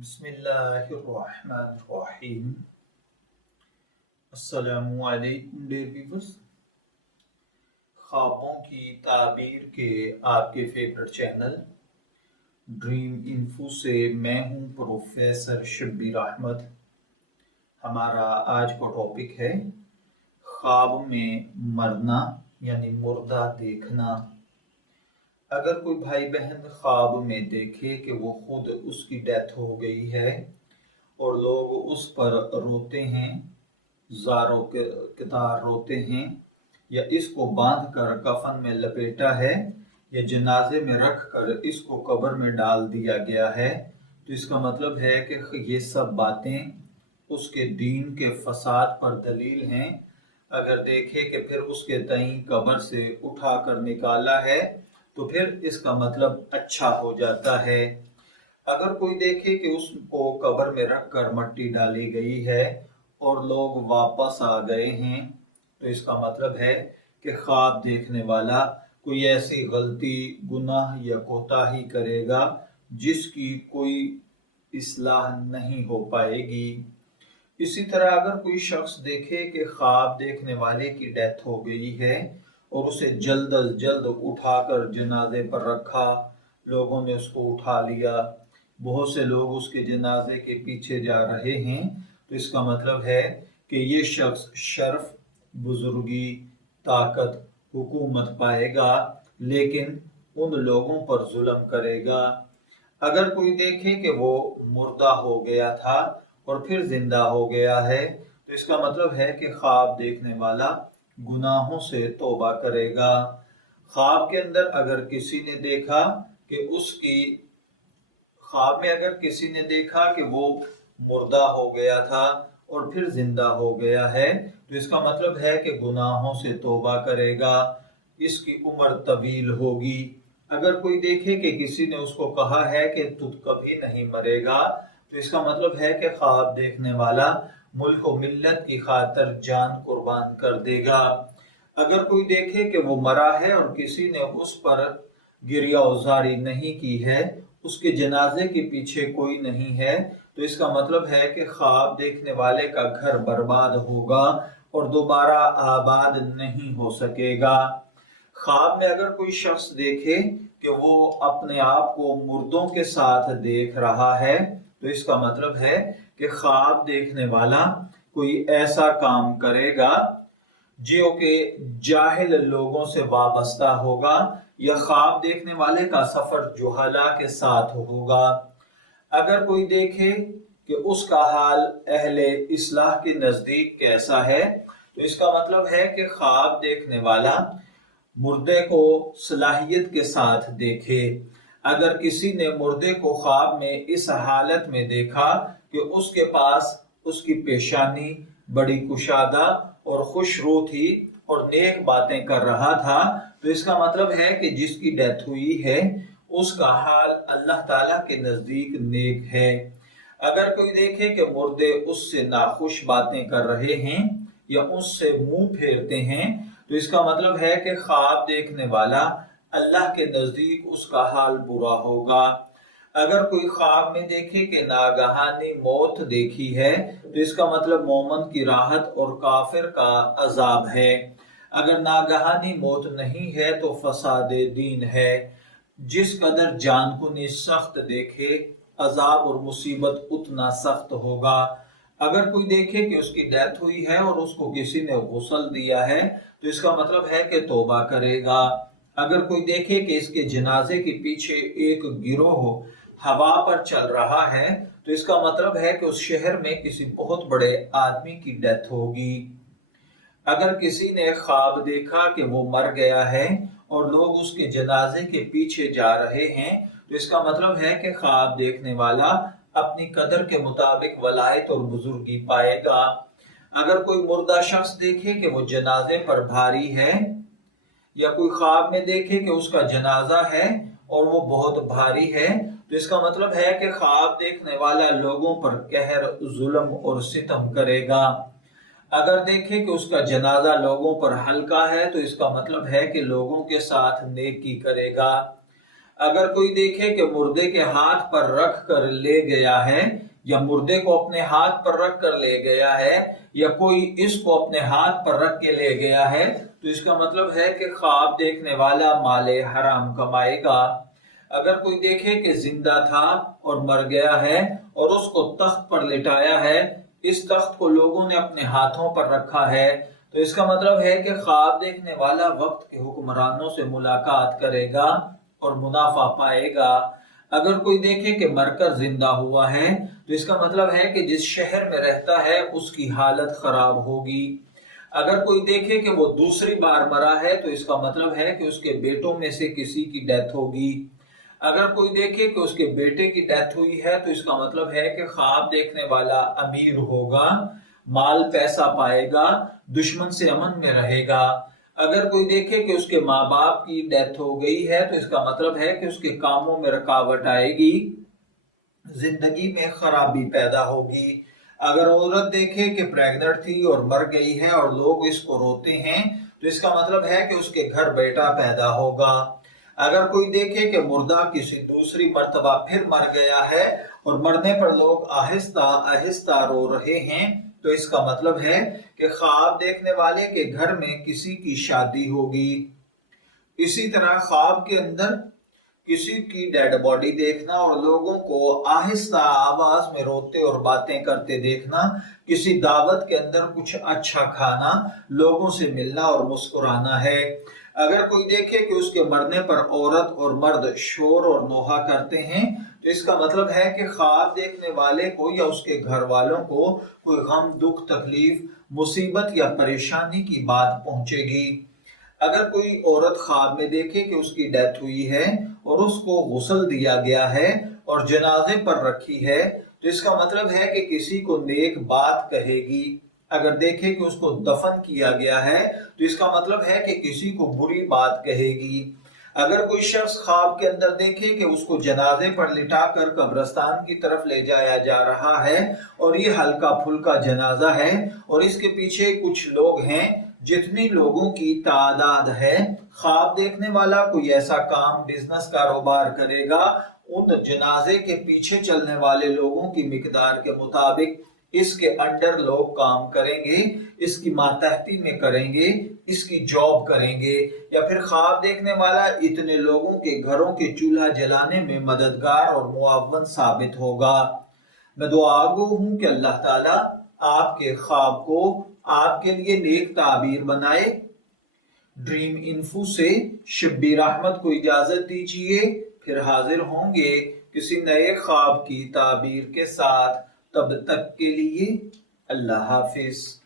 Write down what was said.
बिस्मिल्लाहिर्रहमानिर्रहीम। अस्सलामु अलैकुम डियर व्यूअर्स। ख्वाबों की ताबीर के आपके फेवरेट चैनल ड्रीम इन्फो से मैं हूं प्रोफेसर शब्बीर अहमद। हमारा आज का टॉपिक है ख्वाब में मरना यानी मुर्दा देखना। अगर कोई भाई बहन ख्वाब में देखे कि वो खुद उसकी डेथ हो गई है और लोग उस पर रोते हैं, ज़ारों के कतार रोते हैं, या इसको बांध कर कफन में लपेटा है या जनाजे में रख कर इसको कब्र में डाल दिया गया है, तो इसका मतलब है कि ये सब बातें उसके दीन के फसाद पर दलील हैं। अगर देखे कि फिर उसके तई कब्र से उठा कर निकाला है तो फिर इसका मतलब अच्छा हो जाता है। अगर कोई देखे कि उसको कब्र में रख कर मट्टी डाली गई है और लोग वापस आ गए हैं, तो इसका मतलब है कि ख्वाब देखने वाला कोई ऐसी गलती, गुनाह या कोताही करेगा जिसकी कोई इस्लाह नहीं हो पाएगी। इसी तरह अगर कोई शख्स देखे कि ख्वाब देखने वाले की डेथ हो गई है और उसे जल्द अज जल्द उठाकर जनाजे पर रखा, लोगों ने उसको उठा लिया, बहुत से लोग उसके जनाजे के पीछे जा रहे हैं, तो इसका मतलब है कि ये शख्स शर्फ, बुजुर्गी, ताकत, हुकूमत पाएगा, लेकिन उन लोगों पर जुल्म करेगा। अगर कोई देखे कि वो मुर्दा हो गया था और फिर जिंदा हो गया है, तो इसका मतलब है कि ख्वाब देखने वाला गुनाहों से तौबा करेगा। ख्वाब के अंदर अगर किसी ने देखा कि ख्वाब में अगर किसी ने देखा कि वो मुर्दा हो गया था और फिर जिंदा हो गया है, तो इसका मतलब है कि गुनाहों से तौबा करेगा, इसकी उम्र तवील होगी। अगर कोई देखे कि किसी ने उसको कहा है कि तू कभी नहीं मरेगा, तो इसका मतलब है कि ख्वाब देखने वाला मुल्क और मिल्लत की खातिर जान कुर्बान कर देगा। अगर कोई देखे कि वो मरा है और किसी ने उस पर गिरिया उजारी नहीं की है, उसके जनाजे के पीछे कोई नहीं है, तो इसका मतलब है कि ख्वाब देखने वाले का घर बर्बाद होगा और दोबारा आबाद नहीं हो सकेगा। ख्वाब में अगर कोई शख्स देखे कि वो अपने आप को मुर्दों के साथ देख रहा है, तो इसका मतलब है कि ख्वाब देखने वाला कोई ऐसा काम करेगा जो कि जाहिल लोगों से वाबस्ता होगा, या ख्वाब देखने वाले का सफर जुहला के साथ होगा। अगर कोई देखे कि उसका हाल अहले इस्लाह के नजदीक कैसा है, तो इसका मतलब है कि ख्वाब देखने वाला मुर्दे को सलाहियत के साथ देखे। अगर किसी ने मुर्दे को ख्वाब में इस हालत में देखा कि उसके पास उसकी पेशानी बड़ी कुशादा और खुशरू थी और नेक बातें कर रहा था, तो इसका मतलब है कि जिसकी डेथ हुई है उसका हाल अल्लाह ताला के नजदीक नेक है। अगर कोई देखे कि मुर्दे उससे नाखुश बातें कर रहे हैं या उससे मुंह फेरते हैं, तो इसका मतलब है कि ख्वाब देखने वाला अल्लाह के नजदीक उसका हाल बुरा होगा। अगर कोई ख्वाब में देखे कि नागहानी मौत देखी है, तो इसका मतलब मोमन की राहत और काफिर का अजाब है। अगर नागहानी मौत नहीं है तो फसाद दीन है। जिस कदर जान को सख्त देखे, अजाब और मुसीबत उतना सख्त होगा। अगर कोई देखे कि उसकी डेथ हुई है और उसको किसी ने गुस्ल दिया है, तो इसका मतलब है कि तौबा करेगा। अगर कोई देखे कि इसके जनाजे के पीछे एक गिरोह हवा पर चल रहा है, तो इसका मतलब है कि उस शहर में किसी बहुत बड़े आदमी की डेथ होगी। अगर किसी ने ख्वाब देखा कि वो मर गया है और लोग उसके जनाजे के पीछे जा रहे हैं, तो इसका मतलब है कि ख्वाब देखने वाला अपनी कदर के मुताबिक वलायत और बुजुर्गी पाएगा। अगर कोई मुर्दा शख्स देखे कि वो जनाजे पर भारी है, या कोई ख्वाब में देखे कि उसका जनाजा है और वो बहुत भारी है, तो इसका मतलब है कि ख्वाब देखने वाला लोगों पर कहर, जुल्म और सितम करेगा। अगर देखे कि उसका जनाजा लोगों पर हल्का है, तो इसका मतलब है कि लोगों के साथ नेकी करेगा। اگر کوئی دیکھے کہ مردے کے ہاتھ پر رکھ کر لے گیا ہے یا مردے کو اپنے ہاتھ پر رکھ کر لے گیا ہے یا کوئی اس کو اپنے ہاتھ پر رکھ کے لے گیا ہے تو اس کا مطلب ہے کہ خواب دیکھنے والا مال حرام کمائے گا۔ اگر کوئی دیکھے کہ زندہ تھا اور مر گیا ہے اور اس کو تخت پر لٹایا ہے، اس تخت کو لوگوں نے اپنے ہاتھوں پر رکھا ہے، تو اس کا مطلب ہے کہ خواب دیکھنے والا وقت کے حکمرانوں سے ملاقات کرے گا اور منافع پائے گا۔ اگر کوئی دیکھے کہ مر کر زندہ ہوا ہے تو اس کا مطلب ہے کہ جس شہر میں رہتا ہے اس کی حالت خراب ہوگی۔ اگر کوئی دیکھے کہ وہ دوسری بار مرا ہے تو اس کا مطلب ہے کہ اس کے بیٹوں میں سے کسی کی ڈیتھ ہوگی۔ اگر کوئی دیکھے کہ اس کے بیٹے کی ڈیتھ ہوئی ہے تو اس کا مطلب ہے کہ خواب دیکھنے والا امیر ہوگا، مال پیسہ پائے گا، دشمن سے امن میں رہے گا۔ اگر کوئی دیکھے کہ اس کے ماں باپ کی ڈیتھ ہو گئی ہے تو اس کا مطلب ہے کہ اس کے کاموں میں رکاوٹ آئے گی، زندگی میں خرابی پیدا ہوگی۔ اگر عورت دیکھے کہ پریگننٹ تھی اور مر گئی ہے اور لوگ اس کو روتے ہیں تو اس کا مطلب ہے کہ اس کے گھر بیٹا پیدا ہوگا۔ اگر کوئی دیکھے کہ مردہ کسی دوسری مرتبہ پھر مر گیا ہے اور مرنے پر لوگ آہستہ آہستہ رو رہے ہیں تو اس کا مطلب ہے کہ خواب دیکھنے والے کے گھر میں کسی کی شادی ہوگی۔ اسی طرح خواب کے اندر کسی کی ڈیڈ باڈی دیکھنا اور لوگوں کو آہستہ آواز میں روتے اور باتیں کرتے دیکھنا، کسی دعوت کے اندر کچھ اچھا کھانا، لوگوں سے ملنا اور مسکرانا ہے۔ اگر کوئی دیکھے کہ اس کے مرنے پر عورت اور مرد شور اور نوحہ کرتے ہیں تو اس کا مطلب ہے کہ خواب دیکھنے والے کو یا اس کے گھر والوں کو کوئی غم، دکھ، تکلیف، مصیبت یا پریشانی کی بات پہنچے گی۔ اگر کوئی عورت خواب میں دیکھے کہ اس کی ڈیتھ ہوئی ہے اور اس کو غسل دیا گیا ہے اور جنازے پر رکھی ہے تو اس کا مطلب ہے کہ کسی کو نیک بات کہے گی۔ اگر دیکھے کہ اس کو دفن کیا گیا ہے تو اس کا مطلب ہے کہ کسی کو بری بات کہے گی۔ اگر کوئی شخص خواب کے اندر دیکھے کہ اس کو جنازے پر لٹا کر قبرستان کی طرف لے جایا جا رہا ہے اور یہ ہلکا پھلکا جنازہ ہے اور اس کے پیچھے کچھ لوگ ہیں، جتنی لوگوں کی تعداد ہے، خواب دیکھنے والا کوئی ایسا کام، بزنس، کاروبار کرے گا، ان جنازے کے پیچھے چلنے والے لوگوں کی مقدار کے مطابق اس کے انڈر لوگ کام کریں گے، اس کی ماتحتی میں کریں گے، اس کی جاب کریں گے، یا پھر خواب دیکھنے والا اتنے لوگوں کے گھروں کے چولہا جلانے میں مددگار اور معاون ثابت ہوگا۔ میں دعا گو ہوں کہ اللہ تعالیٰ آپ کے خواب کو آپ کے لیے نیک تعبیر بنائے۔ ڈریم انفو سے شبیر احمد کو اجازت دیجیے، پھر حاضر ہوں گے کسی نئے خواب کی تعبیر کے ساتھ۔ تب تک کے لیے اللہ حافظ۔